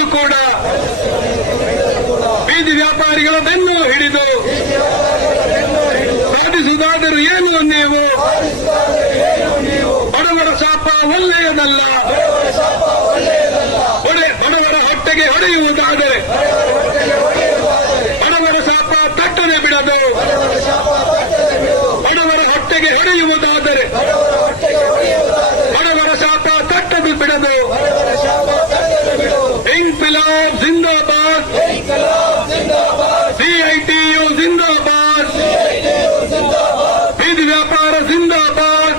ರೈತರು ಕೂಡ ಬೀದಿ ವ್ಯಾಪಾರಿಗಳ ಬೆನ್ನು ಹಿಡಿದು ಸಾಧಿಸುವುದಾದರೂ ಏನು ನೀವು? ಬಡವರ ಶಾಪ ಒಳ್ಳೆಯದಲ್ಲ. ಬಡವರ ಹೊಟ್ಟೆಗೆ ಹೊಡೆಯುವುದಾದರೆ ಬಡವರ ಶಾಪ ತಟ್ಟನೆ ಬಿಡದು. ಬಡವರ ಹೊಟ್ಟೆಗೆ ಹೊಡೆಯುವುದಾದರೆ ಬಡವರ ಶಾಪ ತಟ್ಟದು ಬಿಡದು. ಇನ್ಕ್ವಿಲಾಬ್ ಜಿಂದಾಬಾದ್, ಸಿಐಟಿಯು ಜಿಂದಾಬಾದ್, ಬೀದಿ ವ್ಯಾಪಾರ ಜಿಂದಾಬಾದ್.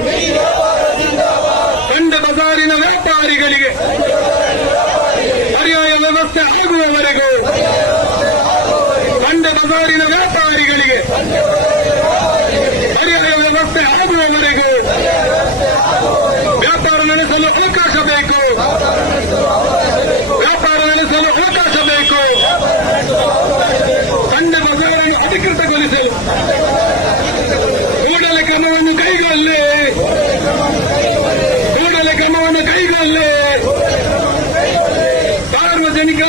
ಸಂಡೆ ಬಜಾರಿನ ವ್ಯಾಪಾರಿಗಳಿಗೆ ಪರ್ಯಾಯ ವ್ಯವಸ್ಥೆ ಆಗುವವರೆಗೂ, ಸಂಡೆ ಬಜಾರಿನ ವ್ಯಾಪಾರಿಗಳಿಗೆ ಪರ್ಯಾಯ ವ್ಯವಸ್ಥೆ ಆಗುವವರೆಗೂ ವ್ಯಾಪಾರ ನಡೆಸಲು ಅವಕಾಶ ಬೇಕು. ವ್ಯಾಪಾರ ನಡೆಸಲು ಅವಕಾಶ ಬೇಕು. ಸಂಡೆ ಬಜಾರನ್ನು ಅಧಿಕೃತಗೊಳಿಸಲು ಕೂಡಲೇ ಕ್ರಮವನ್ನು ಕೈಗೊಳ್ಳಿ. ಕೂಡಲೇ ಕ್ರಮವನ್ನು ಕೈಗೊಳ್ಳಿ. ಸಾರ್ವಜನಿಕ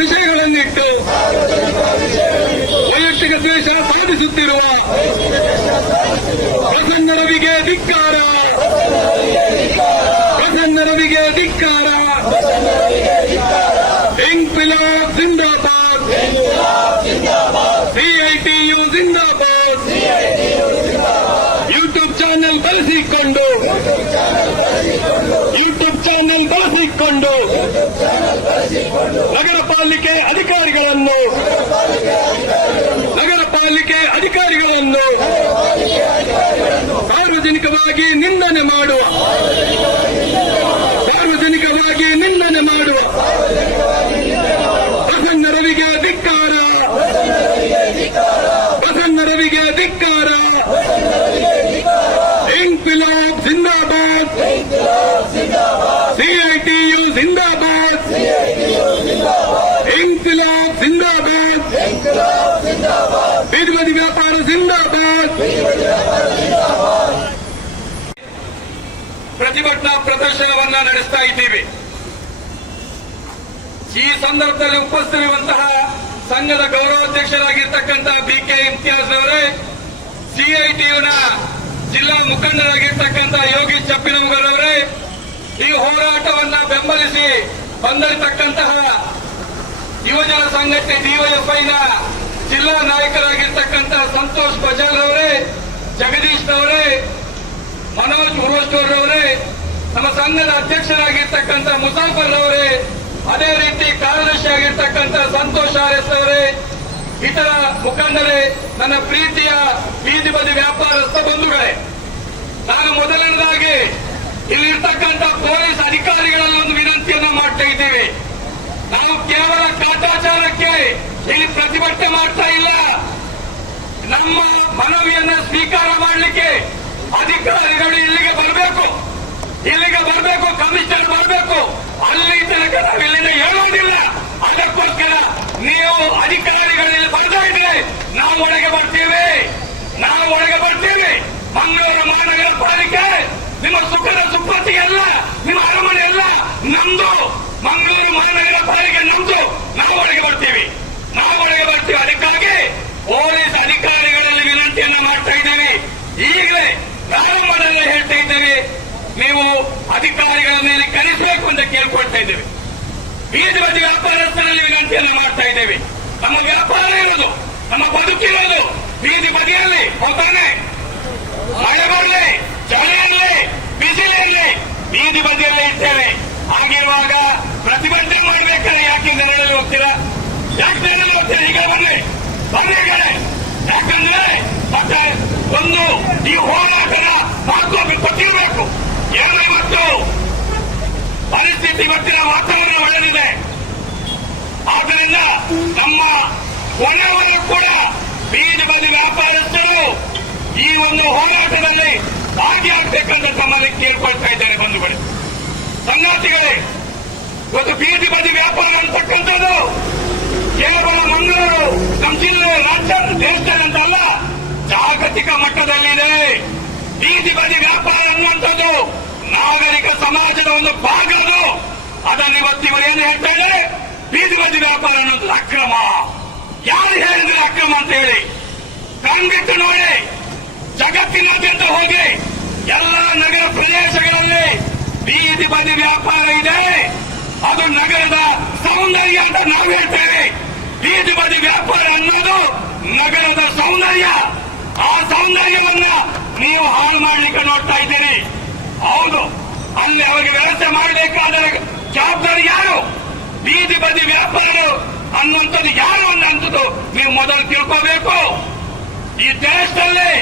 ವಿಷಯಗಳನ್ನಿಟ್ಟು ವೈಯಕ್ತಿಕ ದ್ವೇಷ ಸಾಧಿಸುತ್ತಿರುವ ಪ್ರಸನ್ನ ರವಿಗೆ ಧಿಕ್ಕಾರ. ಪ್ರಸನ್ನ ರವಿಗೆ ಧಿಕ್ಕಾರ. ಇನ್ಕ್ವಿಲಾಬ್ ಜಿಂದಾಬಾದ್, ಸಿಐಟಿಯು ಜಿಂದಾಬಾದ್. ಯೂಟ್ಯೂಬ್ ಚಾನೆಲ್ ಬಳಸಿಕೊಂಡು ನಗರ ಪಾಲಿಕೆ ಅಧಿಕಾರಿಗಳನ್ನು ಸಾರ್ವಜನಿಕವಾಗಿ ನಿಂದನೆ ಮಾಡುವ ಪ್ರಸನ್ನ ರವಿಗೆ ಧಿಕ್ಕಾರ. ಪ್ರಸನ್ನ ರವಿಗೆ ಧಿಕ್ಕಾರ. ಇನ್ಕ್ವಿಲಾಬ್ ಜಿಂದಾಬಾದ್, ಸಿಐಟಿಯು ಜಿಂದಾಬಾದ್. ಇನ್ಕ್ವಿಲಾಬ್ ಜಿಂದಾಬಾದ್. ಬೀದಿ ಬದಿ ವ್ಯಾಪಾರ ಜಿಂದಾಬಾದ್. ಪ್ರತಿಭಟನಾ ಪ್ರದರ್ಶನವನ್ನ ನಡೆಸ್ತಾ ಇದ್ದೀವಿ. ಈ ಸಂದರ್ಭದಲ್ಲಿ ಉಪಸ್ಥಿತಿರುವಂತಹ ಸಂಘದ ಗೌರವಾಧ್ಯಕ್ಷರಾಗಿರ್ತಕ್ಕಂಥ ಬಿಕೆ ಇಮ್ತಿಯಾಜ್ ಅವರೇ, ಸಿಐಟಿಯುನ ಜಿಲ್ಲಾ ಮುಖಂಡರಾಗಿರ್ತಕ್ಕಂಥ ಯೋಗೀಶ್ ಚಪ್ಪಿನಮಗರವರೇ, ಈ ಹೋರಾಟವನ್ನ ಬೆಂಬಲಿಸಿ ಬಂದಿರತಕ್ಕಂತಹ ಯುವಜನ ಸಂಘಟನೆ ಡಿವೈಎಫ್ಐನ ಜಿಲ್ಲಾ ನಾಯಕರಾಗಿರ್ತಕ್ಕಂಥ ಸಂತೋಷ್ ಬಜಾಲ್ ಅವರೇ, ಜಗದೀಶ್ ಅವರೇ, ಮನೋಜ್ ಉರೋಸ್ಟೋರ್ ಅವರೇ, ನಮ್ಮ ಸಂಘದ ಅಧ್ಯಕ್ಷರಾಗಿರ್ತಕ್ಕಂಥ ಮುಸಾಫರ್ ಅವರೇ, ಅದೇ ರೀತಿ ಕಾರ್ಯದರ್ಶಿ ಆಗಿರ್ತಕ್ಕಂಥ ಸಂತೋಷ್ ಆರ್ಎಸ್ ಅವರೇ, ಇತರ ಮುಖಂಡರೇ, ನನ್ನ ಪ್ರೀತಿಯ ಬೀದಿ ಬದಿ ವ್ಯಾಪಾರಸ್ಥ ಬಂಧುಗಳೇ, ನಾನು ಮೊದಲನೇದಾಗಿ ಇಲ್ಲಿರ್ತಕ್ಕಂಥ ಪೊಲೀಸ್ ಅಧಿಕಾರಿಗಳಲ್ಲಿ ಒಂದು ವಿನಂತಿಯನ್ನ ಮಾಡ್ತಾ ಇದ್ದೇವೆ. ನಾವು ಕೇವಲ ಕಾಟಾಚಾರಕ್ಕೆ ಇಲ್ಲಿ ಪ್ರತಿಭಟನೆ ಮಾಡ್ತಾ ಇಲ್ಲ. ನಮ್ಮ ಮನವಿಯನ್ನ ಸ್ವೀಕಾರ ಮಾಡಲಿಕ್ಕೆ ಅಧಿಕಾರಿಗಳು ಇಲ್ಲಿಗೆ ಬರಬೇಕು, ಕಮಿಷನರ್ ಬರಬೇಕು. ಅಲ್ಲಿ ತನಕ ನಾವು ಇಲ್ಲಿಂದ ಹೇಳೋದಿಲ್ಲ. ಅದಕ್ಕೋಸ್ಕರ ನೀವು ಅಧಿಕಾರಿಗಳಲ್ಲಿ ಬರ್ತಾ ಇದ್ರೆ ನಾವು ಒಳಗೆ ಬರ್ತೀವಿ. ಮಂಗಳೂರು ಮಹಾನಗರ ಪಾಲಿಕೆ ನಿಮ್ಮ ಸುಖದ ಸುಪ್ಪತ್ತಿ ಎಲ್ಲ, ನಿಮ್ಮ ಅರಮನೆ ಎಲ್ಲ ನಮ್ದು. ಮಂಗಳೂರು ಮಹಾನಗರ ಪಾಲಿಕೆ ನಮ್ದು. ನಾವು ಒಳಗೆ ಬರ್ತೀವಿ. ಅದಕ್ಕಾಗಿ ಪೊಲೀಸ್ ಅಧಿಕಾರಿಗಳಲ್ಲಿ ವಿನಂತಿಯನ್ನ ಮಾಡ್ತಾ ಇದ್ದೀವಿ. ಈಗಲೇ ಪ್ರಾರಂಭದಲ್ಲೇ ಹೇಳ್ತಾ ಇದ್ದೇವೆ, ನೀವು ಅಧಿಕಾರಿಗಳ ಮೇಲೆ ಕರೆಸಬೇಕು ಅಂತ ಕೇಳ್ಕೊಳ್ತಾ ಇದ್ದೇವೆ. ಬೀದಿ ಬದಿ ವ್ಯಾಪಾರಸ್ಥರಲ್ಲಿ ವಿನಂತಿಯನ್ನ ಮಾಡ್ತಾ ಇದ್ದೇವೆ. ನಮ್ಮ ವ್ಯಾಪಾರ ಇರೋದು, ನಮ್ಮ ಬದುಕಿರೋದು ಬೀದಿ ಬದಿಯಲ್ಲಿ. ಹೋಗ್ತಾನೆ ಮಳೆ ಬರಲಿ, ಚಳಿಯಲ್ಲಿ, ಬಿಸಿಲಲ್ಲಿ ಬೀದಿ ಬದಿಯಲ್ಲೇ ಇರ್ತೇವೆ. ಆಗಿರುವಾಗ ಪ್ರತಿಭಟನೆ ಮಾಡಬೇಕಾದ್ರೆ ಯಾಕೆ ನೆರಳಲ್ಲಿ ಹೋಗ್ತೀರಾ? ಈಗ ಬನ್ನಿ ಯಾಕಂದ್ರೆ ಮತ್ತೆ ಒಂದು ಈ ಹೋರಾಟದ ಮಹತ್ವ ಗೊತ್ತಿರಬೇಕು. ಏನು ಇವತ್ತು ಪರಿಸ್ಥಿತಿ, ಇವತ್ತಿನ ವಾತಾವರಣ ಒಳ್ಳೆದಿದೆ. ಆದ್ದರಿಂದ ನಮ್ಮ ಕೊನೆಯವರು ಕೂಡ ಬೀದಿ ಬದಿ ವ್ಯಾಪಾರಸ್ಥರು ಈ ಒಂದು ಹೋರಾಟದಲ್ಲಿ ಭಾಗಿಯಾಗಬೇಕಂತ ತಮ್ಮಲ್ಲಿ ಕೇಳ್ಕೊಳ್ತಾ ಇದ್ದಾರೆ. ಬಂಧುಗಳೇ, ಸಂಗಾತಿಗಳೇ, ಇವತ್ತು ಬೀದಿ ಬದಿ ವ್ಯಾಪಾರ ಅಂತಕ್ಕಂಥದ್ದು ಕೇವಲ ಮಂಗಳೂರು, ನಮ್ಮ ಜಿಲ್ಲೆ, ರಾಜ್ಯ, ದೇಶದಲ್ಲಿ ಅಂತಲ್ಲ, ಜಾಗತಿಕ ಮಟ್ಟದಲ್ಲಿದೆ. ಬೀದಿ ಬದಿ ವ್ಯಾಪಾರ ಅನ್ನುವಂಥದ್ದು ನಾಗರಿಕ ಸಮಾಜದ ಒಂದು ಭಾಗ ಅದು. ಅದನ್ನು ಇವತ್ತಿವರು ಏನು ಹೇಳ್ತಾ ಇದ್ದಾರೆ, ಬೀದಿ ಬದಿ ವ್ಯಾಪಾರ ಅನ್ನೋದು ಅಕ್ರಮ. ಯಾರು ಹೇಳಿದ್ರೆ ಅಕ್ರಮ ಅಂತ ಹೇಳಿ ಕಂಡಿಟ್ಟು ನೋಡಿ. ಜಗತ್ತಿನಾದ್ಯಂತ ಹೋಗಿ ಎಲ್ಲ ನಗರ ಪ್ರದೇಶಗಳಲ್ಲಿ ಬೀದಿ ಬದಿ ವ್ಯಾಪಾರ ಇದೆ. ಅದು ನಗರದ ಸೌಂದರ್ಯ ಅಂತ ನಾವು ಹೇಳ್ತೇವೆ. ಬೀದಿ ಬದಿ ವ್ಯಾಪಾರ ಅನ್ನೋದು ನಗರದ ಸೌಂದರ್ಯ. ಆ ಸೌಂದರ್ಯವನ್ನ ನೀವು ಹಾಳು ಮಾಡಲಿಕ್ಕೆ ನೋಡ್ತಾ ಇದ್ದೀರಿ. ಹೌದು, ಅಲ್ಲಿ ಅವರಿಗೆ ವ್ಯವಸ್ಥೆ ಮಾಡಬೇಕಾದ ಜವಾಬ್ದಾರಿ ಯಾರು? ಬೀದಿ ಬದಿ ವ್ಯಾಪಾರ ಅನ್ನುವಂಥದ್ದು ಯಾರು ಅನ್ನುವಂಥದ್ದು ನೀವು ಮೊದಲು ತಿಳ್ಕೋಬೇಕು. ಈ ದೇಶದಲ್ಲಿ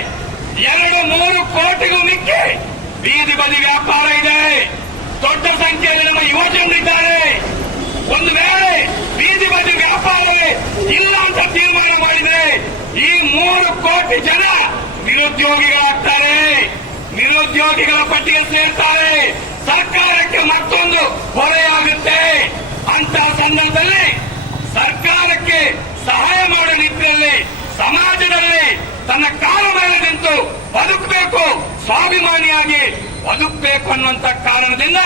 2-3 ಕೋಟಿಗೂ ಮಿಕ್ಕಿ ಬೀದಿ ಬದಿ ವ್ಯಾಪಾರ ಇದೆ. ದೊಡ್ಡ ಸಂಖ್ಯೆಯಲ್ಲಿ ನಮ್ಮ ಯುವಜನರಿದ್ದಾರೆ. ಒಂದು ವೇಳೆ ಬೀದಿ ಬದಿ ವ್ಯಾಪಾರವೇ ಇಲ್ಲ ಅಂತ ತೀರ್ಮಾನ ಮಾಡಿದ್ರೆ ಈ 3 ಕೋಟಿ ಜನ ನಿರುದ್ಯೋಗಿಗಳಾಗ್ತಾರೆ, ನಿರುದ್ಯೋಗಿಗಳ ಪಟ್ಟಿಗೆ ಸೇರ್ತಾರೆ. ಸರ್ಕಾರಕ್ಕೆ ಮತ್ತೊಂದು ಹೊರೆಯಾಗುತ್ತೆ. ಅಂತ ಸಂದರ್ಭದಲ್ಲಿ ಸರ್ಕಾರಕ್ಕೆ ಸಹಾಯ ಮಾಡೋ ನಿಟ್ಟಿನಲ್ಲಿ ಸಮಾಜದಲ್ಲಿ ತನ್ನ ಕಾಲ ಮೇಲೆ ನಿಂತು ಬದುಕಬೇಕು, ಸ್ವಾಭಿಮಾನಿಯಾಗಿ ಬದುಕಬೇಕು ಅನ್ನುವಂತ ಕಾರಣದಿಂದ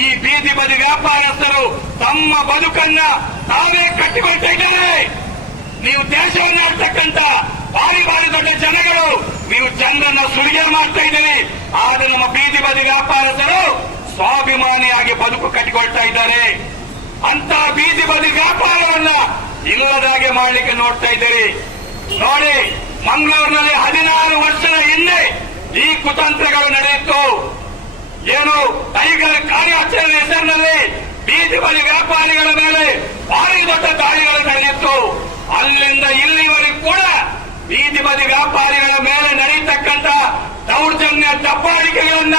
ಈ ಬೀದಿ ಬದಿ ವ್ಯಾಪಾರಸ್ಥರು ತಮ್ಮ ಬದುಕನ್ನ ತಾವೇ ಕಟ್ಟಿಕೊಳ್ತಾ ಇದ್ದಾರೆ. ನೀವು ದೇಶವನ್ನು ಆಡ್ತಕ್ಕಂಥ ಭಾರಿ ಭಾರಿ ದೊಡ್ಡ ಜನಗಳು, ನೀವು ಜನರನ್ನ ಸುಲಿಗೆ ಮಾಡ್ತಾ ಇದ್ದೀರಿ. ಆದ್ರೆ ನಮ್ಮ ಬೀದಿ ಬದಿ ವ್ಯಾಪಾರಸ್ಥರು ಸ್ವಾಭಿಮಾನಿಯಾಗಿ ಬದುಕು ಕಟ್ಟಿಕೊಳ್ತಾ ಇದ್ದಾರೆ. ಅಂತ ಬೀದಿ ಬದಿ ವ್ಯಾಪಾರವನ್ನ ಇಲ್ಲದಾಗೆ ಮಾಡಲಿಕ್ಕೆ ನೋಡ್ತಾ ಇದ್ದೀರಿ. ನೋಡಿ, ಮಂಗಳೂರಿನಲ್ಲಿ 16 ವರ್ಷದ ಹಿಂದೆ ಈ ಕುತಂತ್ರಗಳು ನಡೆಯಿತು. ಏನು ಟೈಗರ್ ಕಾರ್ಯಾಚರಣೆ ಹೆಸರಿನಲ್ಲಿ ಬೀದಿ ಬದಿ ವ್ಯಾಪಾರಿಗಳ ಮೇಲೆ ಭಾರಿ ದೊಡ್ಡ ದಾಳಿಗಳು ನಡೆಯಿತು. ಅಲ್ಲಿಂದ ಇಲ್ಲಿವರೆಗೂ ಕೂಡ ಬೀದಿ ಬದಿ ವ್ಯಾಪಾರಿಗಳ ಮೇಲೆ ನಡೆಯತಕ್ಕಂಥ ದೌರ್ಜನ್ಯ ದಬ್ಬಾಳಿಕೆಗಳನ್ನ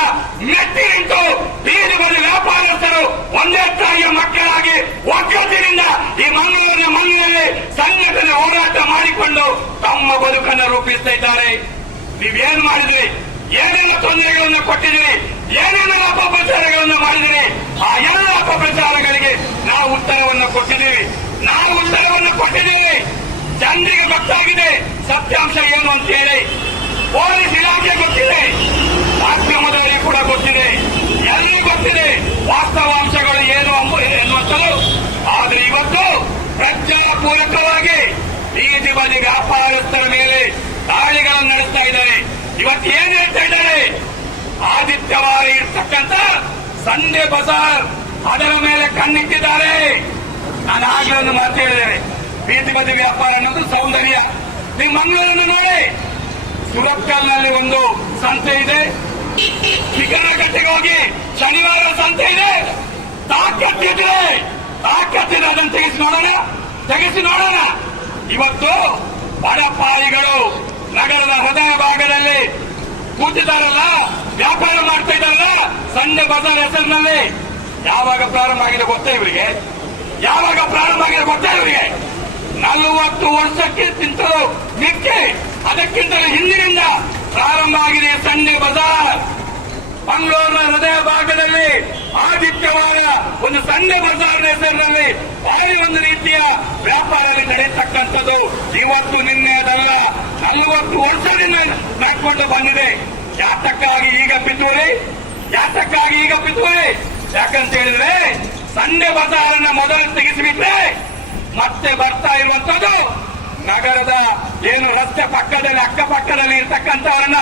ಮೆಟ್ಟಿ ನಿಂತು ಬೀದಿ ಬದಿ ವ್ಯಾಪಾರಸ್ಥರು ಒಂದೇ ತಾಯಿಯ ಮಕ್ಕಳಾಗಿ ಒಗ್ಗಟ್ಟಿನಿಂದ ಈ ಮಂಗಳೂರಿನ ಮಣ್ಣಿನಲ್ಲಿ ಸಂಘಟನೆ ಹೋರಾಟ ಮಾಡಿಕೊಂಡು ತಮ್ಮ ಬದುಕನ್ನು ರೂಪಿಸ್ತಾ ಇದ್ದಾರೆ. ನೀವೇನು ಮಾಡಿದ್ರಿ? ಏನೇನು ತೊಂದರೆಗಳನ್ನು ಕೊಟ್ಟಿದ್ದೀರಿ? ಏನೇನು ಅಪಪ್ರಚಾರಗಳನ್ನು ಮಾಡಿದಿರಿ? ಆ ಎಲ್ಲ ಅಪಪ್ರಚಾರಗಳಿಗೆ ನಾವು ಉತ್ತರವನ್ನು ಕೊಟ್ಟಿದ್ದೀವಿ. ಜನರಿಗೆ ಗೊತ್ತಾಗಿದೆ ಸತ್ಯಾಂಶ ಏನು ಅಂತ ಹೇಳಿ. ಪೊಲೀಸ್ ಇಲಾಖೆ ಗೊತ್ತಿದೆ, ಮಾಧ್ಯಮದವರಿಗೆ ಕೂಡ ಗೊತ್ತಿದೆ, ಎಲ್ಲರಿಗೂ ಗೊತ್ತಿದೆ ವಾಸ್ತವಾಂಶಗಳು ಏನು ಎನ್ನುವಂಥದ್ದು. ಆದರೆ ಇವತ್ತು ಪ್ರಜ್ಞಾಪೂರ್ವಕವಾಗಿ ಬೀದಿ ಬದಿ ವ್ಯಾಪಾರಸ್ಥರ ಮೇಲೆ ದಾಳಿಗಳನ್ನು ನಡೆಸ್ತಾ ಇದ್ದಾರೆ. ಇವತ್ತು ಏನ್ ಹೇಳ್ತಾ ಇದ್ದಾರೆ? ಆದಿತ್ಯವಾರ ಇರ್ತಕ್ಕಂಥ ಸಂಡೆ ಬಜಾರ್ ಅದರ ಮೇಲೆ ಕಣ್ಣಿಟ್ಟಿದ್ದಾರೆ. ನಾನು ಆಗಲೇ ಒಂದು ಮಾತು ಹೇಳಿದ್ದೇನೆ, ಬೀದಿ ಬದಿ ವ್ಯಾಪಾರ ಅನ್ನೋದು ಸೌಂದರ್ಯ. ನೀವು ಮಂಗಳೂರನ್ನು ನೋಡಿ, ಸುರತ್ಕಲ್ನಲ್ಲಿ ಒಂದು ಸಂತೆ ಇದೆ, ಶಿಖರಗಟ್ಟೆಗೆ ಹೋಗಿ ಶನಿವಾರ ಸಂತೆ ಇದೆ. ತಾಕತ್ತಿದೆ ಅದನ್ನು ತೆಗೆಸಿ ನೋಡೋಣ. ಇವತ್ತು ಬಡಪಾಯಿಗಳು ನಗರದ ಹೃದಯ ಭಾಗದಲ್ಲಿ ಕೂತಿದ್ದಾರಲ್ಲ, ವ್ಯಾಪಾರ ಮಾಡ್ತಾ ಇದ್ದಾರಲ್ಲ, ಸಂಡೆ ಬಜಾರ್ ಹೆಸರಿನಲ್ಲಿ. ಯಾವಾಗ ಪ್ರಾರಂಭ ಆಗಿದೆ ಗೊತ್ತೇ ಇವರಿಗೆ? 40 ವರ್ಷಕ್ಕಿಂತಲೂ ಮಿಕ್ಕಿ ಅದಕ್ಕಿಂತಲೂ ಹಿಂದಿನಿಂದ ಪ್ರಾರಂಭ ಆಗಿದೆ ಸಂಡೆ ಬಜಾರ್. ಮಂಗಳೂರಿನ ಹೃದಯ ಭಾಗದಲ್ಲಿ ಆದಿತ್ಯವಾರ ಒಂದು ಸಂಡೆ ಬಜಾರ್ ಹೆಸರಿನಲ್ಲಿ ಭಾರಿ ಒಂದು ರೀತಿಯ ವ್ಯಾಪಾರ ನಡೆಯತಕ್ಕಂಥದ್ದು ಇವತ್ತು ನಿನ್ನೆದಲ್ಲ, 40 ವರ್ಷದಿಂದ ನಡ್ಕೊಂಡು ಬಂದಿದೆ. ಯಾತಕ್ಕಾಗಿ ಈಗ ಪಿತೂರಿ? ಯಾಕಂತ ಹೇಳಿದ್ರೆ ಸಂಡೆ ಬಜಾರನ್ನ ಮೊದಲು ತೆಗೆಸಿಬಿಟ್ರೆ ಮತ್ತೆ ಬರ್ತಾ ಇರುವಂತದ್ದು ನಗರದ ಏನು ರಸ್ತೆ ಪಕ್ಕದಲ್ಲಿ ಅಕ್ಕಪಕ್ಕದಲ್ಲಿ ಇರ್ತಕ್ಕಂಥವರನ್ನ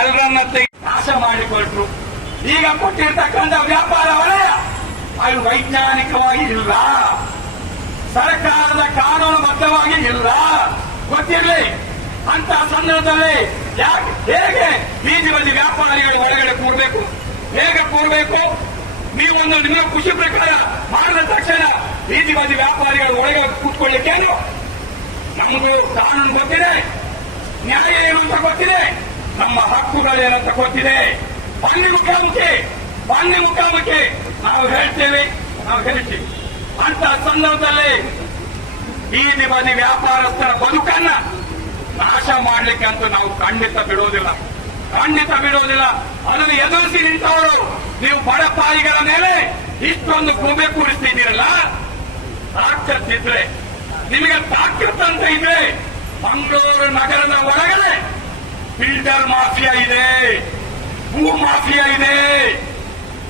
ಎಲ್ಲರನ್ನ ನಾಶ ಮಾಡಿಕೊಟ್ರು. ಈಗ ಕೊಟ್ಟಿರ್ತಕ್ಕಂಥ ವ್ಯಾಪಾರ ವಲಯ ಅದು ವೈಜ್ಞಾನಿಕವಾಗಿ ಇಲ್ಲ, ಸರ್ಕಾರದ ಕಾನೂನುಬದ್ಧವಾಗಿ ಇಲ್ಲ. ಗೊತ್ತಿರಲಿ ಅಂತ ಸಂದರ್ಭದಲ್ಲಿ ಹೇಗೆ ಬೀದಿ ಬದಿ ವ್ಯಾಪಾರಿಗಳು ಹೊರಗಡೆ ಕೂಡಬೇಕು? ಹೇಗೆ ಕೂಡಬೇಕು? ನೀವೊಂದು ನಿಮ್ಮ ಖುಷಿ ಪ್ರಕಾರ ಮಾಡಿದ ತಕ್ಷಣ ಬೀದಿ ಬದಿ ವ್ಯಾಪಾರಿಗಳು ಒಳಗೆ ಕೂತ್ಕೊಳ್ಳಿಕ್ಕೇನು? ನಮಗೂ ಕಾನೂನು ಗೊತ್ತಿದೆ, ನ್ಯಾಯ ಏನಂತ ಗೊತ್ತಿದೆ, ನಮ್ಮ ಹಕ್ಕುಗಳೇನಂತ ಗೊತ್ತಿದೆ. ಬನ್ನಿ ಮುಖಾಮುಖಿ ನಾವು ಹೇಳ್ತೀವಿ. ಅಂತ ಸಂದರ್ಭದಲ್ಲಿ ಬೀದಿ ಬದಿ ವ್ಯಾಪಾರಸ್ಥರ ಬದುಕನ್ನ ನಾಶ ಮಾಡಲಿಕ್ಕೆ ಅಂತೂ ನಾವು ಖಂಡಿತ ಬಿಡೋದಿಲ್ಲ. ಅದನ್ನು ಎದುರಿಸಿ ನಿಂತವರು ನೀವು ಬಡಪಾಯಿಗಳ ಮೇಲೆ ಇಷ್ಟೊಂದು ಗೊಂಬೆ ಕೂರಿಸ್ತಿದ್ದೀರಲ್ಲ, ತಾಕತ್ತಿದ್ರೆ ನಿಮಗೆ ತಾಕತ್ತಂತ ಇದೆ. ಮಂಗಳೂರು ನಗರದ ಒಳಗಡೆ ಬಿಲ್ಡರ್ ಮಾಫಿಯಾ ಇದೆ, ಭೂ ಮಾಫಿಯಾ ಇದೆ,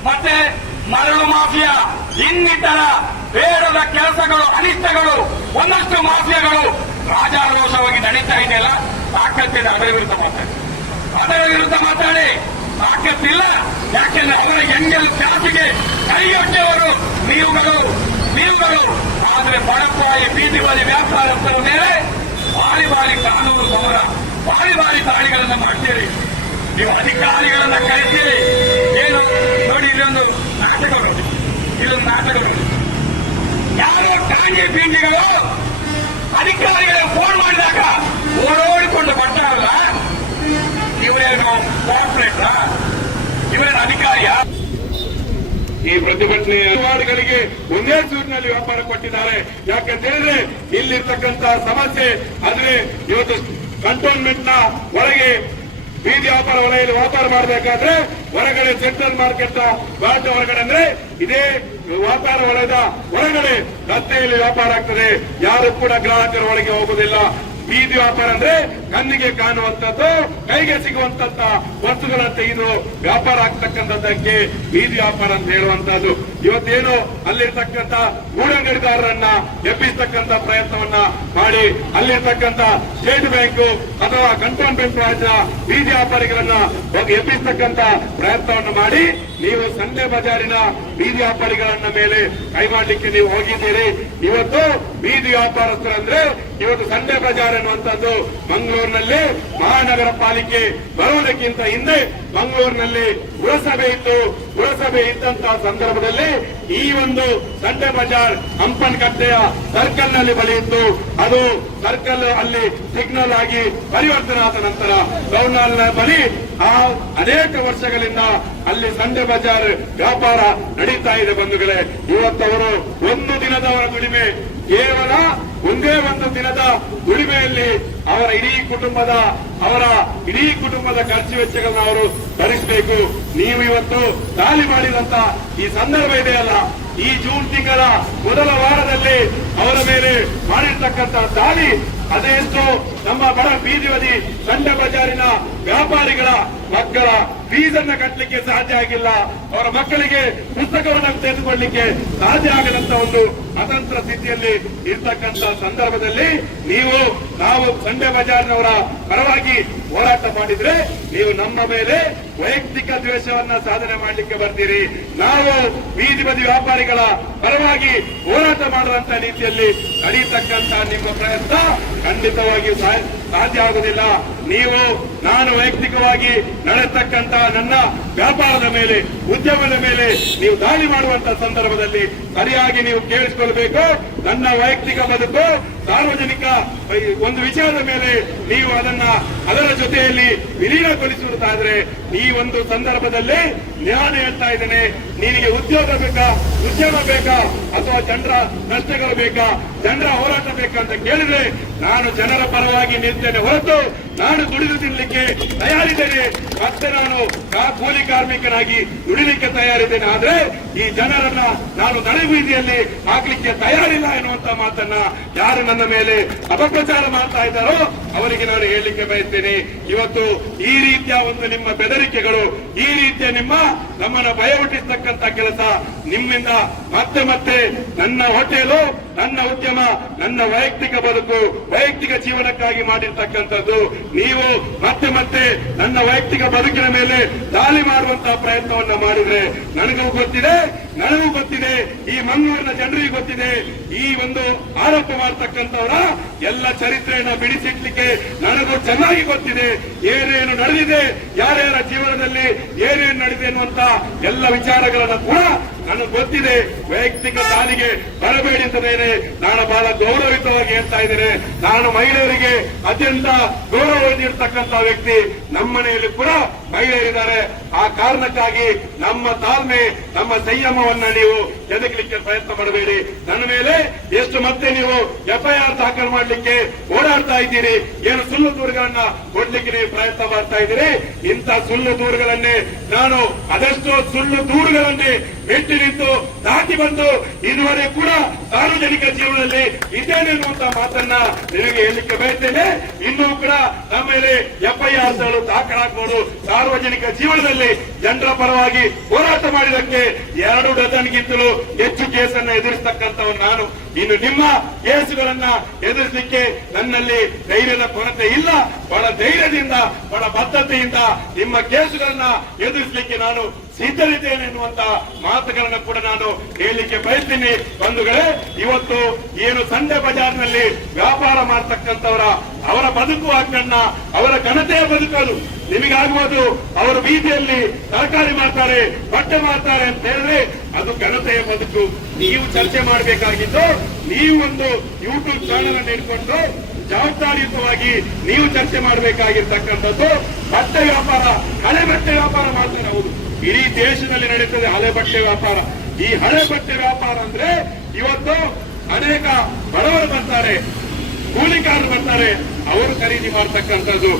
ಮತ್ತೆ ಮರಳು ಮಾಫಿಯಾ, ಇನ್ನಿತರ ಬೇಡದ ಕೆಲಸಗಳು, ಅನಿಷ್ಟಗಳು, ಒಂದಷ್ಟು ಮಾಫಿಯಾಗಳು ರಾಜಾರೋಷವಾಗಿ ನಡೀತಾ ಇದೆಯಲ್ಲ, ತಾಕತ್ತಿದೆ ಅದರ ವಿರುದ್ಧ ಮಾತಾಡಿ ತಾಕತ್ತಿಲ್ಲ. ಯಾಕೆಂದ್ರೆ ಅವರ ಎಂಗೆಲ್ ಜಾತಿಗೆ ಕೈಯೊಡ್ಡೆಯವರು ನೀವುಗಳು. ಆದರೆ ಬಡಪಾಯಿ ಬೀದಿ ಬದಿ ವ್ಯಾಪಾರಸ್ಥರ ಮೇಲೆ ಬಾರಿ ಕಾನೂನು ಸಮರ, ಬಾರಿ ದಾಳಿಗಳನ್ನು ಮಾಡ್ತೀರಿ. ನೀವು ಅಧಿಕಾರಿಗಳನ್ನ ಕರೆತೀರಿ. ಏನು ನೋಡಿ, ಇಲ್ಲೊಂದು ನಾಟಕಗಳು ಯಾರೋ ಕಾಂಗಿ ಪೀಂಗಿಗಳು ಅಧಿಕಾರಿಗಳಿಗೆ ಫೋನ್ ಮಾಡಿದಾಗ ಓಡೋಡಿಕೊಂಡು ಬರ್ತಾರಲ್ಲ, ಇವರೇನು ಕಾರ್ಪೊರೇಟ್, ಇವರೇನು ಅಧಿಕಾರಿಯ? ಈ ಪ್ರತಿಭಟನೆ ವಾರ್ಡ್ಗಳಿಗೆ ಒಂದೇ ಸೂರಿನಲ್ಲಿ ವ್ಯಾಪಾರ ಕೊಟ್ಟಿದ್ದಾರೆ. ಯಾಕಂತ ಹೇಳಿದ್ರೆ ಇಲ್ಲಿರ್ತಕ್ಕಂಥ ಸಮಸ್ಯೆ ಅಂದ್ರೆ ಇವತ್ತು ಕಂಟೋನ್ಮೆಂಟ್ ನ ಒಳಗೆ ಬೀದಿ ವ್ಯಾಪಾರ ವಲಯದಲ್ಲಿ ವ್ಯಾಪಾರ ಮಾಡಬೇಕಾದ್ರೆ ಹೊರಗಡೆ ಸೆಂಟ್ರಲ್ ಮಾರ್ಕೆಟ್ ಘಾಟ್ ಹೊರಗಡೆ ಅಂದ್ರೆ ಇದೇ ವ್ಯಾಪಾರ ವಲಯದ ಹೊರಗಡೆ ರಸ್ತೆಯಲ್ಲಿ ವ್ಯಾಪಾರ ಆಗ್ತದೆ. ಯಾರು ಕೂಡ ಗ್ರಾಹಕರ ಒಳಗೆ ಹೋಗುವುದಿಲ್ಲ. ಬೀದಿ ವ್ಯಾಪಾರ ಅಂದ್ರೆ ಕಣ್ಣಿಗೆ ಕಾಣುವಂತದ್ದು, ಕೈಗೆ ಸಿಗುವಂತ ವಸ್ತುಗಳನ್ನು ತೆಗೆದು ವ್ಯಾಪಾರ ಆಗ್ತಕ್ಕಂಥದ್ದಕ್ಕೆ ಬೀದಿ ವ್ಯಾಪಾರ ಅಂತ ಹೇಳುವಂತದ್ದು. ಇವತ್ತೇನು ಅಲ್ಲಿರ್ತಕ್ಕಂಥ ಗೂಡಂಗಡಿದಾರರನ್ನ ಎಬ್ಬಿಸ್ತಕ್ಕಂಥ ಪ್ರಯತ್ನವನ್ನ ಮಾಡಿ ಅಲ್ಲಿರ್ತಕ್ಕಂಥ ಸ್ಟೇಟ್ ಬ್ಯಾಂಕು ಅಥವಾ ಕಂಟೋನ್ಮೆಂಟ್ ರಾಜ್ಯ ಬೀದಿ ವ್ಯಾಪಾರಿಗಳನ್ನ ಎಬ್ಬಿಸ್ತಕ್ಕಂಥ ಪ್ರಯತ್ನವನ್ನು ಮಾಡಿ ನೀವು ಸಂಡೆ ಬಜಾರಿನ ಬೀದಿ ವ್ಯಾಪಾರಿಗಳನ್ನ ಮೇಲೆ ಕೈ ಮಾಡಲಿಕ್ಕೆ ನೀವು ಹೋಗಿದ್ದೀರಿ. ಇವತ್ತು ಬೀದಿ ವ್ಯಾಪಾರಸ್ಥರಂದ್ರೆ ಇವತ್ತು ಸಂಡೆ ಬಜಾರ್ ಎನ್ನುವಂತದ್ದು ಮಂಗಳೂರಿನಲ್ಲಿ ಮಹಾನಗರ ಪಾಲಿಕೆ ಬರುವುದಕ್ಕಿಂತ ಹಿಂದೆ ಮಂಗಳೂರಿನಲ್ಲಿ ಪುರಸಭೆ ಇತ್ತು. ಪುರಸಭೆ ಇದ್ದಂತಹ ಸಂದರ್ಭದಲ್ಲಿ ಈ ಒಂದು ಸಂಡೆ ಬಜಾರ್ ಹಂಪನಕಟ್ಟೆಯ ಸರ್ಕಲ್ ನಲ್ಲಿ ಬಳಿಯಿತ್ತು. ಅದು ಸರ್ಕಲ್ ಅಲ್ಲಿ ಸಿಗ್ನಲ್ ಆಗಿ ಪರಿವರ್ತನೆ ಆದ ನಂತರ ಟೌನ್ ಹಾಲ್ ಬಳಿ ಅನೇಕ ವರ್ಷಗಳಿಂದ ಅಲ್ಲಿ ಸಂಡೆ ಬಜಾರ್ ವ್ಯಾಪಾರ ನಡೀತಾ ಇದೆ. ಬಂಧುಗಳೇ, ಇವತ್ತವರು ಒಂದು ದಿನದವರ ದುಡಿಮೆ, ಕೇವಲ ಒಂದೇ ಒಂದು ದಿನದ ದುಡಿಮೆಯಲ್ಲಿ ಅವರ ಇಡೀ ಕುಟುಂಬದ ಖರ್ಚು ವೆಚ್ಚಗಳನ್ನ ಅವರು ಭರಿಸಬೇಕು. ನೀವು ಇವತ್ತು ದಾಳಿ ಮಾಡಿದಂತ ಈ ಸಂದರ್ಭ ಇದೆಯಲ್ಲ, ಈ ಜೂನ್ ತಿಂಗಳ ಮೊದಲ ವಾರದಲ್ಲಿ ಅವರ ಮೇಲೆ ಮಾಡಿರ್ತಕ್ಕಂಥ ದಾಳಿ ಅದೆಷ್ಟು ನಮ್ಮ ಬಡ ಬೀದಿ ಬದಿ ಸಂಡೆ ಬಜಾರಿನ ವ್ಯಾಪಾರಿಗಳ ಮಕ್ಕಳ ಫೀಸನ್ನ ಕಟ್ಟಲಿಕ್ಕೆ ಸಾಧ್ಯ ಆಗಿಲ್ಲ. ಅವರ ಮಕ್ಕಳಿಗೆ ಪುಸ್ತಕವನ್ನು ತೆಗೆದುಕೊಳ್ಳಲಿಕ್ಕೆ ಸಾಧ್ಯ ಆಗದಂತ ಒಂದು ಅತಂತ್ರ ಸ್ಥಿತಿಯಲ್ಲಿ ಇರ್ತಕ್ಕಂಥ ಸಂದರ್ಭದಲ್ಲಿ ನಾವು ಸಂಡೆ ಬಜಾರ್ನವರ ಪರವಾಗಿ ಹೋರಾಟ ಮಾಡಿದ್ರೆ ನೀವು ನಮ್ಮ ಮೇಲೆ ವೈಯಕ್ತಿಕ ದ್ವೇಷವನ್ನ ಸಾಧನೆ ಮಾಡಲಿಕ್ಕೆ ಬರ್ತೀರಿ. ನಾವು ಬೀದಿ ಬದಿ ವ್ಯಾಪಾರಿಗಳ ಪರವಾಗಿ ಹೋರಾಟ ಮಾಡುವಂತ ರೀತಿಯಲ್ಲಿ ನಡೀತಕ್ಕಂಥ ನಿಮ್ಮ ಪ್ರಯತ್ನ ಖಂಡಿತವಾಗಿಯೂ ಸಾಧ್ಯ ಆಗುವುದಿಲ್ಲ. ನಾನು ವೈಯಕ್ತಿಕವಾಗಿ ನಡೆತಕ್ಕಂತ ನನ್ನ ವ್ಯಾಪಾರದ ಮೇಲೆ, ಉದ್ಯಮದ ಮೇಲೆ ನೀವು ದಾಳಿ ಮಾಡುವಂತಹ ಸಂದರ್ಭದಲ್ಲಿ ಸರಿಯಾಗಿ ನೀವು ಕೇಳಿಸಿಕೊಳ್ಬೇಕು. ನನ್ನ ವೈಯಕ್ತಿಕ ಬದುಕು ಸಾರ್ವಜನಿಕ ಒಂದು ವಿಷಯದ ಮೇಲೆ ನೀವು ಅದರ ಜೊತೆಯಲ್ಲಿ ವಿಲೀನಗೊಳಿಸುವುದಾದ್ರೆ ಈ ಒಂದು ಸಂದರ್ಭದಲ್ಲಿ ನಾನು ಹೇಳ್ತಾ ಇದ್ದೇನೆ, ನಿನಗೆ ಉದ್ಯೋಗ ಬೇಕಾ ಅಥವಾ ಜನರ ನಷ್ಟಗಳು ಬೇಕಾ, ಜನರ ಹೋರಾಟ ಬೇಕಾ ಅಂತ ಕೇಳಿದ್ರೆ ನಾನು ಜನರ ಪರವಾಗಿ ನಿಲ್ತೇನೆ ಹೊರತು ನಾನು ದುಡಿದು ತಿನ್ನಲಿಕ್ಕೆ ತಯಾರಿದ್ದೇನೆ. ಮತ್ತೆ ನಾನು ಕೂಲಿ ಕಾರ್ಮಿಕನಾಗಿ ದುಡಿಲಿಕ್ಕೆ ತಯಾರಿದ್ದೇನೆ. ಆದ್ರೆ ಈ ಜನರನ್ನ ನಾನು ನಡುಬೀದಿಯಲ್ಲಿ ಹಾಕ್ಲಿಕ್ಕೆ ತಯಾರಿಲ್ಲ ಎನ್ನುವಂತ ಮಾತನ್ನ ಯಾರು ನನ್ನ ಮೇಲೆ ಅಪಪ್ರಚಾರ ಮಾಡ್ತಾ ಇದ್ದಾರೋ ಅವರಿಗೆ ನಾನು ಹೇಳಲಿಕ್ಕೆ ಬಯಸ್ತೇನೆ. ಇವತ್ತು ಈ ರೀತಿಯ ಒಂದು ನಿಮ್ಮ ಬೆದರಿಕೆಗಳು, ಈ ರೀತಿಯ ನಮ್ಮನ್ನ ಭಯ ಹುಟ್ಟಿಸ್ತಕ್ಕಂಥ ಕೆಲಸ ನಿಮ್ಮಿಂದ ಮತ್ತೆ ನನ್ನ ಹೋಟೆಲು, ನನ್ನ ಉದ್ಯಮ, ನನ್ನ ವೈಯಕ್ತಿಕ ಬದುಕು, ವೈಯಕ್ತಿಕ ಜೀವನಕ್ಕಾಗಿ ಮಾಡಿರ್ತಕ್ಕಂಥದ್ದು. ನೀವು ಮತ್ತೆ ನನ್ನ ವೈಯಕ್ತಿಕ ಬದುಕಿನ ಮೇಲೆ ದಾಳಿ ಮಾಡುವಂತಹ ಪ್ರಯತ್ನವನ್ನ ಮಾಡಿದ್ರೆ ನನಗೂ ಗೊತ್ತಿದೆ, ಈ ಮಂಗಳೂರಿನ ಜನರಿಗೆ ಗೊತ್ತಿದೆ. ಈ ಒಂದು ಆರೋಪ ಮಾಡತಕ್ಕಂಥವರ ಎಲ್ಲ ಚರಿತ್ರೆಯನ್ನ ಬಿಡಿಸಿಡ್ಲಿಕ್ಕೆ ನನಗೂ ಚೆನ್ನಾಗಿ ಗೊತ್ತಿದೆ. ಏನೇನು ನಡೆದಿದೆ, ಯಾರ್ಯಾರ ಜೀವನದಲ್ಲಿ ಏನೇನು ನಡೆದಿದೆ ಅನ್ನುವಂತ ಎಲ್ಲ ವಿಚಾರಗಳನ್ನ ಕೂಡ ನನಗೆ ಗೊತ್ತಿದೆ. ವೈಯಕ್ತಿಕ ದಾಳಿಗೆ ಬರಬೇಡಿ ಅಂತೇನೆ ನಾನು ಬಹಳ ಗೌರವಿತವಾಗಿ ಹೇಳ್ತಾ ಇದ್ದೇನೆ. ನಾನು ಮಹಿಳೆಯರಿಗೆ ಅತ್ಯಂತ ಗೌರವ ನೀಡತಕ್ಕಂಥ ವ್ಯಕ್ತಿ. ನಮ್ಮ ಮನೆಯಲ್ಲಿ ಕೂಡ ಮಹಿಳೆಯರಿದ್ದಾರೆ. ಆ ಕಾರಣಕ್ಕಾಗಿ ನಮ್ಮ ತಾಳ್ಮೆ, ನಮ್ಮ ಸಂಯಮವನ್ನ ನೀವು ಎದಗಲಿಕ್ಕೆ ಪ್ರಯತ್ನ ಮಾಡಬೇಡಿ. ನನ್ನ ಮೇಲೆ ಎಷ್ಟು ಮತ್ತೆ ನೀವು ಎಫ್ಐಆರ್ ದಾಖಲು ಮಾಡಲಿಕ್ಕೆ ಓಡಾಡ್ತಾ ಇದ್ದೀರಿ, ಏನು ಸುಳ್ಳು ದೂರುಗಳನ್ನ ಕೊಡ್ಲಿಕ್ಕೆ ನೀವು ಪ್ರಯತ್ನ ಮಾಡ್ತಾ ಇದ್ದೀರಿ. ಇಂಥ ಸುಳ್ಳು ದೂರುಗಳನ್ನೇ ನಾನು ಅದೆಷ್ಟೋ ಸುಳ್ಳು ದೂರುಗಳನ್ನೇ ಮೆಟ್ಟಿ ನಿಂತು ದಾಟಿ ಬಂದು ಇದುವರೆಗೆ ಕೂಡ ಸಾರ್ವಜನಿಕ ಜೀವನದಲ್ಲಿ ಇದ್ದೇನೆ ಎನ್ನುವಂತ ಮಾತನ್ನ ನಿಮಗೆ ಹೇಳಲಿಕ್ಕೆ ಬಯಸ್ತೇನೆ. ಇನ್ನೂ ಕೂಡ ನಮ್ಮ ಮೇಲೆ FIR ದಾಖಲಾಗಬಹುದು. ಸಾರ್ವಜನಿಕ ಜೀವನದಲ್ಲಿ ಜನರ ಪರವಾಗಿ ಹೋರಾಟ ಮಾಡಿದಕ್ಕೆ 2 ಡಜನ್ಗಿಂತಲೂ ಹೆಚ್ಚು ಕೇಸನ್ನ ಎದುರಿಸತಕ್ಕಂಥವ್ರು ನಾನು. ಇನ್ನು ನಿಮ್ಮ ಕೇಸುಗಳನ್ನ ಎದುರಿಸಲಿಕ್ಕೆ ನನ್ನಲ್ಲಿ ಧೈರ್ಯದ ಕೊರತೆ ಇಲ್ಲ. ಬಹಳ ಧೈರ್ಯದಿಂದ ಬಹಳ ಬದ್ಧತೆಯಿಂದ ನಿಮ್ಮ ಕೇಸುಗಳನ್ನ ಎದುರಿಸಲಿಕ್ಕೆ ನಾನು ಸಿದ್ಧರಿದ್ದೇನೆ ಎನ್ನುವಂತ ಮಾತುಗಳನ್ನ ಕೂಡ ನಾನು ಹೇಳಲಿಕ್ಕೆ ಬಯಸ್ತೀನಿ. ಬಂಧುಗಳೇ, ಇವತ್ತು ಏನು ಸಂಡೆ ಬಜಾರ್ನಲ್ಲಿ ವ್ಯಾಪಾರ ಮಾಡತಕ್ಕಂಥವರ ಅವರ ಬದುಕು ಹಾಕನ್ನ ಅವರ ಘನತೆಯ ಬದುಕಲು ನಿಮಗಾಗುವುದು. ಅವರು ಬೀದಿಯಲ್ಲಿ ತರಕಾರಿ ಮಾಡ್ತಾರೆ, ಬಟ್ಟೆ ಮಾಡ್ತಾರೆ ಅಂತ ಹೇಳಿದ್ರೆ ಅದು ಘನತೆಯ ಬದುಕು. ನೀವು ಚರ್ಚೆ ಮಾಡಬೇಕಾಗಿದ್ದು, ನೀವು ಒಂದು ಯೂಟ್ಯೂಬ್ ಚಾನೆಲ್ ಅನ್ನು ಇಟ್ಕೊಂಡು ಜವಾಬ್ದಾರಿಯುತವಾಗಿ ನೀವು ಚರ್ಚೆ ಮಾಡಬೇಕಾಗಿರ್ತಕ್ಕಂಥದ್ದು ಬಟ್ಟೆ ವ್ಯಾಪಾರ, ಹಳೆ ಬಟ್ಟೆ ವ್ಯಾಪಾರ ಮಾಡ್ತಾರೆ. ಹೌದು, ಇಡೀ ದೇಶದಲ್ಲಿ ನಡೀತದೆ ಹಳೆ ಬಟ್ಟೆ ವ್ಯಾಪಾರ. ಈ ಹಳೆ ಬಟ್ಟೆ ವ್ಯಾಪಾರ ಅಂದ್ರೆ ಇವತ್ತು ಅನೇಕ ಬಡವರು ಬರ್ತಾರೆ, ಕೂಲಿಕಾರರು ಬರ್ತಾರೆ, ಅವರು ಖರೀದಿ ಮಾಡತಕ್ಕಂಥದ್ದು.